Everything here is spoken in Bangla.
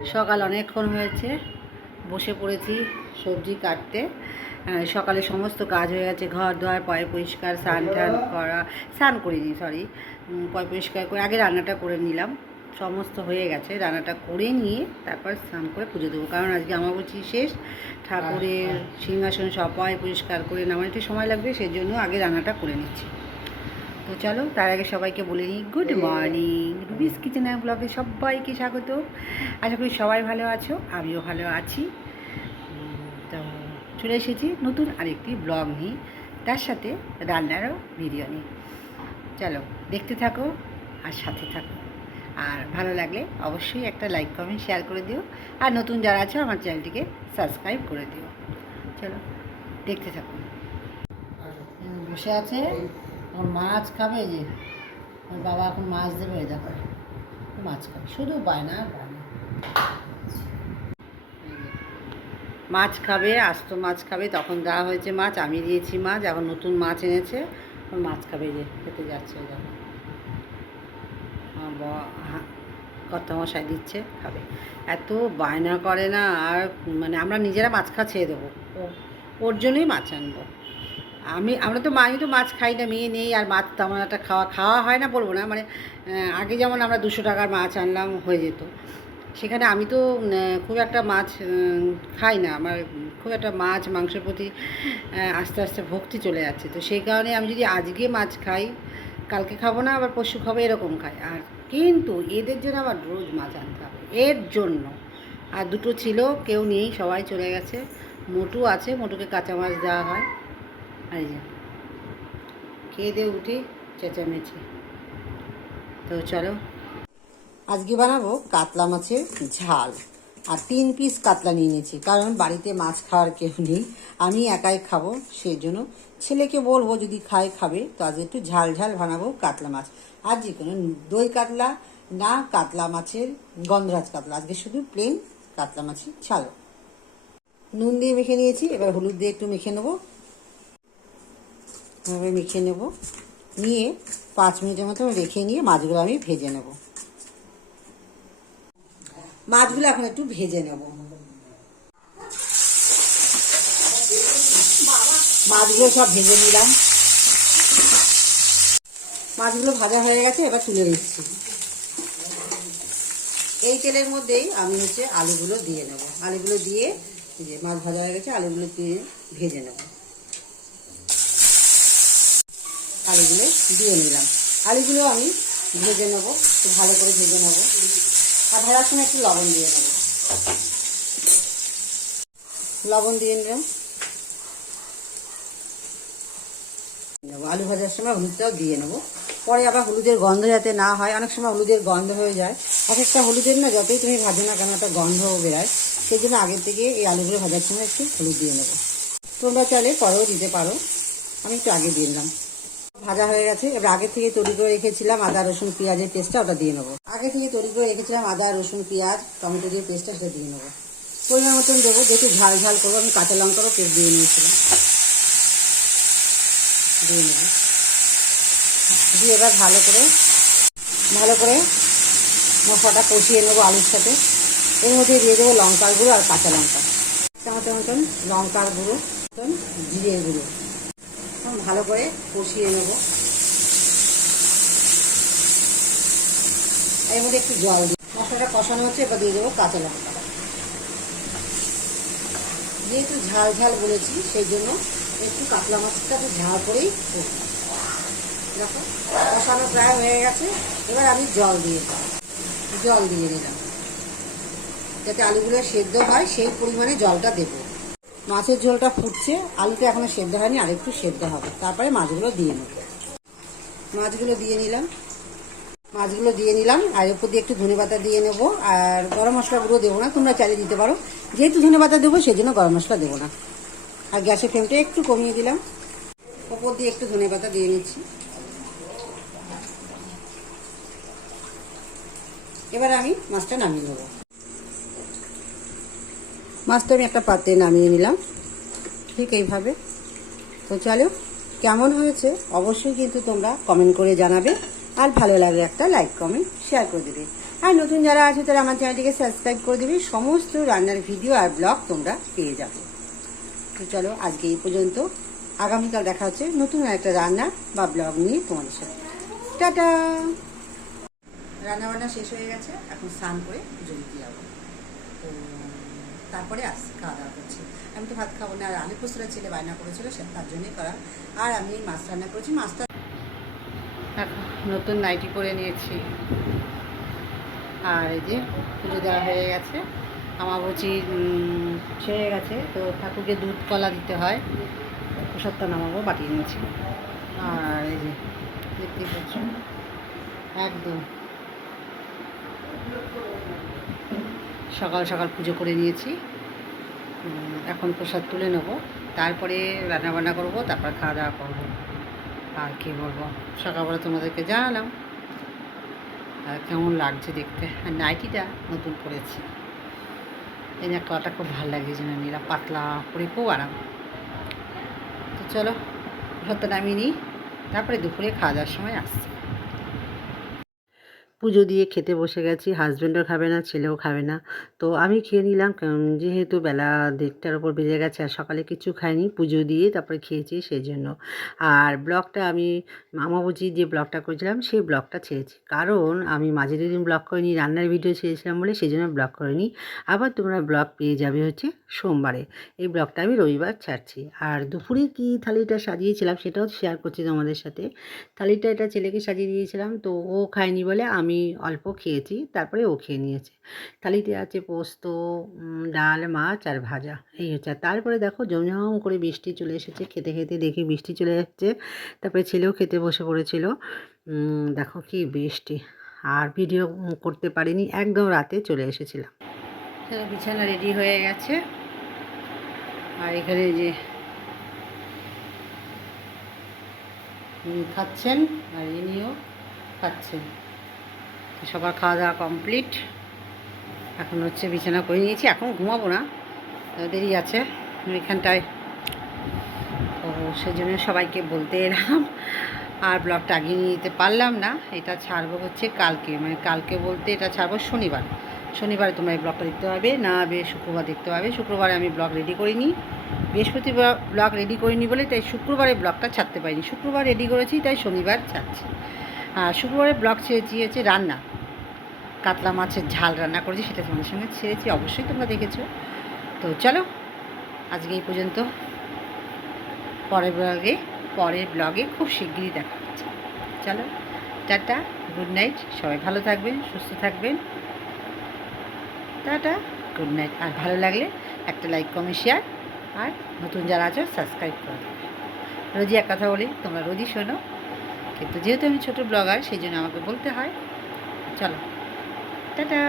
সকাল অনেকক্ষণ হয়েছে, বসে পড়েছি সবজি কাটতে। সকালে সমস্ত কাজ হয়ে গেছে, ঘর দোয়ার পয় পরিষ্কার, স্নান টান করা, স্নান করিনি সরি, পয় পরিষ্কার করে আগে রান্নাটা করে নিলাম। সমস্ত হয়ে গেছে, রান্নাটা করে নিয়ে তারপর স্নান করে পুজো দেবো, কারণ আজকে অমাবস্যা শেষ। ঠাকুরের সিংহাসন সব পয় পরিষ্কার করে নামার একটু সময় লাগবে, সেই জন্য আগে রান্নাটা করে নিচ্ছি। তো চলো, তার আগে সবাইকে বলে নিই গুড মর্নিং। রুবিস কিচেন অ্যান্ড ব্লগে সবাইকে স্বাগত। আশা করি সবাই ভালো আছো, আমিও ভালো আছি। তো চলে এসেছি নতুন আরেকটি ব্লগ নিয়ে, তার সাথে রান্নারও ভিডিও নিয়ে। চলো দেখতে থাকো আর সাথে থাকো, আর ভালো লাগলে অবশ্যই একটা লাইক কমেন্ট শেয়ার করে দিও, আর নতুন যারা আছো আমার চ্যানেলটিকে সাবস্ক্রাইব করে দিও। চলো দেখতে থাকো। বসে আছে, এখন মাছ খাবে, যে ওর বাবা এখন মাছ দেবে, দেখো মাছ খাবে, শুধু বায়না বায়না। মাছ খাবে, আস্ত মাছ খাবে, তখন দেওয়া হয়েছে মাছ, আমি দিয়েছি মাছ, এখন নতুন মাছ এনেছে, মাছ খাবে, যে খেতে যাচ্ছে দেখো, কর্তা মশাই দিচ্ছে খাবে। এত বায়না করে না, আর মানে আমরা নিজেরা মাছ খাওয়া ছেড়ে দেবো, ওর জন্যই মাছ আনবো। আমরা তো তো মাছ খাই না, মেয়ে নেই, আর মাছ তেমন একটা খাওয়া হয় না বলবো না, মানে আগে যেমন আমরা 200 টাকার মাছ আনলাম হয়ে যেত, সেখানে আমি তো খুব একটা মাছ খাই না, আমার খুব একটা মাছ মাংসের প্রতি আস্তে আস্তে ভক্তি চলে যাচ্ছে। তো সেই কারণে আমি যদি আজকে মাছ খাই, কালকে খাবো না, আবার পরশু খাবো, এরকম খাই। আর কিন্তু এদের জন্য আবার রোজ মাছ আনতে হবে, এর জন্য। আর দুটো ছিল, কেউ নেই, সবাই চলে গেছে। মোটু আছে, মোটুকে কাঁচা মাছ দেওয়া হয়। আর যে খেয়ে দিয়ে উঠে চেঁচামেচি। তো চলো, আজকে বানাবো কাতলা মাছের ঝাল। আর 3 পিস কাতলা নিয়ে নিয়েছি, কারণ বাড়িতে মাছ খাওয়ার কেউ নেই, আমি একাই খাবো, সেই জন্য ছেলেকে বলবো যদি খাবে। তো আজ একটু ঝাল ঝাল বানাবো কাতলা মাছ। আর যে কোনো দই কাতলা না, কাতলা মাছের গন্ধরাজ কাতলা, আজকে শুধু প্লেন কাতলা মাছের ঝাল। নুন দিয়ে মেখে নিয়েছি, এবার হলুদ দিয়ে একটু মেখে নেবো, এভাবে মেখে নেব, নিয়ে 5 মিনিটের মতো রেখে নিয়ে মাছগুলো আমি ভেজে নেব। মাছগুলো এখন একটু ভেজে নেব। মাছগুলো সব ভেজে নিলাম, মাছগুলো ভাজা হয়ে গেছে, এবার তুলে নিচ্ছি। এই তেলের মধ্যেই আমি আলুগুলো দিয়ে নেব। আলুগুলো দিয়ে, যে মাছ ভাজা হয়ে গেছে, আলুগুলো দিয়ে ভেজে নেব। আলুগুলো দিয়ে নিলাম, আলুগুলো আমি ভেজে নেব, একটু ভালো করে ভেজে নেব। আর ভাজার সময় একটু লবণ দিয়ে নেব, লবণ দিয়ে নিলাম। আলু ভাজার সময় হলুদটাও দিয়ে নেব, পরে আবার হলুদের গন্ধ যাতে না হয়, অনেক সময় হলুদের গন্ধ হয়ে যায়। এক একটা হলুদের না, যতই তুমি ভাজো না কেন একটা গন্ধ বেরোয়, সেই জন্য আগের থেকে এই আলুগুলো ভাজার সময় একটু হলুদ দিয়ে নেবো। তোমরা চাইলে পরেও দিতে পারো, আমি একটু আগে দিয়ে দিলাম। ভাজা হয়ে গেছে, এবার আগে থেকে তৈরি করে রেখেছিলাম আদা রসুন পেঁয়াজের পেস্টটা, ওটা দিয়ে নেবো। আগে থেকে তৈরি করে রেখেছিলাম আদা রসুন পেঁয়াজ টমেটো দিয়ে পেস্টটা, সেটা দিয়ে নেবো। পরিমাণ মতন দেবো, যেহেতু ঝাল ঝাল করবো, আমি কাঁচা লঙ্কারও পেস্ট দিয়ে নিয়েছিলাম, দিয়ে নেবো। দিয়ে এবার ভালো করে মশলাটা কষিয়ে নেবো আলুর সাথে। এর মধ্যে দিয়ে দেবো লঙ্কার গুঁড়ো আর কাঁচা লঙ্কা, চামচ মতন লঙ্কার গুঁড়ো, জিরের গুঁড়ো, ভালো করে কষিয়ে নেব। এর মধ্যে একটু জল দিই, মশলাটা কষানো হচ্ছে, এবার দিয়ে দেবো কাঁচা লঙ্কা। যেহেতু ঝাল ঝাল বলেছি, সেই জন্য একটু কাতলা মাছটা একটু ঝাল করেই করব। দেখো কষানো প্রায় হয়ে গেছে, এবার আমি জল দিয়ে দিলাম, যাতে আলুগুলো সেদ্ধ হয়, সেই পরিমাণে জলটা দেবো। মাছের ঝোলটা ফুটছে, আলুটা এখনো সেদ্ধ হয়নি, আর একটু সেদ্ধ হবে, তারপরে মাছগুলো দিয়ে নেব। মাছগুলো দিয়ে নিলাম, আর উপর দিয়ে একটু ধনেপাতা দিয়ে নেবো। আর গরম মশলা গুঁড়ো দেবো না, তোমরা চাইলে দিতে পারো, যেহেতু ধনেপাতা দেবো সেই জন্য গরম মশলা দেবো না। আর গ্যাসের ফ্লেমটা একটু কমিয়ে দিলাম, উপর দিয়ে একটু ধনেপাতা দিয়ে নিচ্ছি। এবার আমি মাছটা নামিয়ে নেবো। মাছটা আমি একটা পাত্রে নামিয়ে নিলাম, ঠিক এইভাবে। তো চলো, কেমন হয়েছে অবশ্যই কিন্তু তোমরা কমেন্ট করে জানাবে, আর ভালো লাগলে একটা লাইক কমেন্ট শেয়ার করে দেবে। আর নতুন যারা আছে তারা আমার চ্যানেলটিকে সাবস্ক্রাইব করে দেবে, সমস্ত রান্নার ভিডিও আর ব্লগ তোমরা পেয়ে যাবে। তো চলো আজকে এই পর্যন্ত, আগামীকাল দেখা হচ্ছে নতুন একটা রান্না বা ব্লগ নিয়ে তোমাদের সাথে। টাটা। রান্নাবান্না শেষ হয়ে গেছে, এখন স্নান করে পুজো দিতে যাবো। তো তারপরে খাওয়া দাওয়া করছি। আমি তো ভাত খাবো না, আর আলু পোস্তরা ছেলে বায়না করেছিল, সে তার জন্যই করা। আর আমি মাছ রান্না করেছি, মাছটা নতুন নাইটি করে নিয়েছি। আর এই যে পুজো দেওয়া হয়ে গেছে, আমাবচি ছেড়ে গেছে, তো ঠাকুরকে দুধ কলা দিতে হয়, প্রসাদটা নামাবো, বাটিয়ে নিয়েছি। আর এই যে দেখতেই পাচ্ছ একদম সকাল সকাল পুজো করে নিয়েছি। এখন প্রসাদ তুলে নেবো, তারপরে রান্নাবান্না করবো, তারপর খাওয়া দাওয়া করবো। আর কী বলবো, সকালবেলা তোমাদেরকে জানালাম। আর কেমন লাগছে দেখতে, আর নাইটিটা নতুন পরেছি, এই না কালারটা খুব ভালো লাগছে, যেন নিলাম, পাতলা করে খুব আরাম। তো চলো প্রসাদটা নামিয়ে নিই, তারপরে দুপুরে খাওয়া দাওয়ার সময় আসছি। পুজো দিয়ে খেতে বসে গেছি, হাজব্যান্ডও খাবে না, ছেলেও খাবে না, তো আমি খেয়ে নিলাম, কারণ যেহেতু বেলা 1:30টার ওপর বেজে গেছে, আর সকালে কিছু খাইনি, পুজো দিয়ে তারপরে খেয়েছি সেই জন্য। আর ব্লগটা আমি মামাবুজি যে ব্লগটা করেছিলাম সেই ব্লগটা ছেড়েছি, কারণ আমি মাঝে দুদিন ব্লগ করিনি, রান্নার ভিডিও ছেড়েছিলাম বলে সেই জন্য ব্লগ করিনি। আবার তোমরা ব্লগ পেয়ে যাবে হচ্ছে সোমবারে, এই ব্লগটা আমি রবিবার ছাড়ছি। আর দুপুরে কি থালিটা সাজিয়েছিলাম সেটাও শেয়ার করছি তোমাদের সাথে। থালিটা এটা ছেলেকে সাজিয়ে দিয়েছিলাম, তো ও খায়নি বলে আমি অল্প খেয়েছি, তারপরে ও খেয়ে নিয়েছে। থালিতে আছে পোস্ত, ডাল, মাছ আর ভাজা, এই হচ্ছে। আর তারপরে দেখো জমজম করে বৃষ্টি চলে এসেছে, খেতে খেতে দেখি বৃষ্টি চলে যাচ্ছে, তারপরে ছেলেও খেতে বসে পড়েছিল। দেখো কি বৃষ্টি, আর ভিডিও করতে পারিনি, একদম রাতে চলে এসেছিলাম। বিছানা রেডি হয়ে গেছে, আর এখানে যে খাচ্ছেন আর ইনিও খাচ্ছেন। সবার খাওয়া দাওয়া কমপ্লিট, এখন হচ্ছে বিছানা করে নিয়েছি, এখন ঘুমাবো না, দেরি আছে এখানটায়, তো সেই জন্য সবাইকে বলতে এলাম। আর ব্লগটা আগিয়ে নিয়ে যেতে পারলাম না, এটা ছাড়বো হচ্ছে কালকে, মানে কালকে বলতে এটা ছাড়বো শনিবার। শনিবারে তোমরা এই ব্লগটা দেখতে পাবে, না শুক্রবার দেখতে পাবে। শুক্রবারে আমি ব্লগ রেডি করিনি, বৃহস্পতিবার ব্লগ রেডি করিনি বলে তাই শুক্রবারে ব্লগটা ছাড়তে পারিনি। শুক্রবার রেডি করেছি, তাই শনিবার ছাড়ছি। আর শুক্রবারে ব্লগ ছেড়েছি হচ্ছে রান্না, কাতলা মাছের ঝাল রান্না করেছি, সেটা তোমাদের সঙ্গে ছেড়েছি, অবশ্যই তোমরা দেখেছো। তো চলো আজকে এই পর্যন্ত, পরের ব্লগে খুব শিগগিরই দেখা হচ্ছে। চলো টাটা, গুড নাইট, সবাই ভালো থাকবেন, সুস্থ থাকবেন, টাটা, গুড নাইট। আর ভালো লাগলে একটা লাইক, কমেন্ট, শেয়ার, আর নতুন যারা আছো সাবস্ক্রাইব করে দেবে। রোজই এক কথা বলি, তোমরা রোজই শোনো, কিন্তু যেহেতু আমি ছোটো ব্লগার সেই জন্য আমাকে বলতে হয়। চলো টাটা।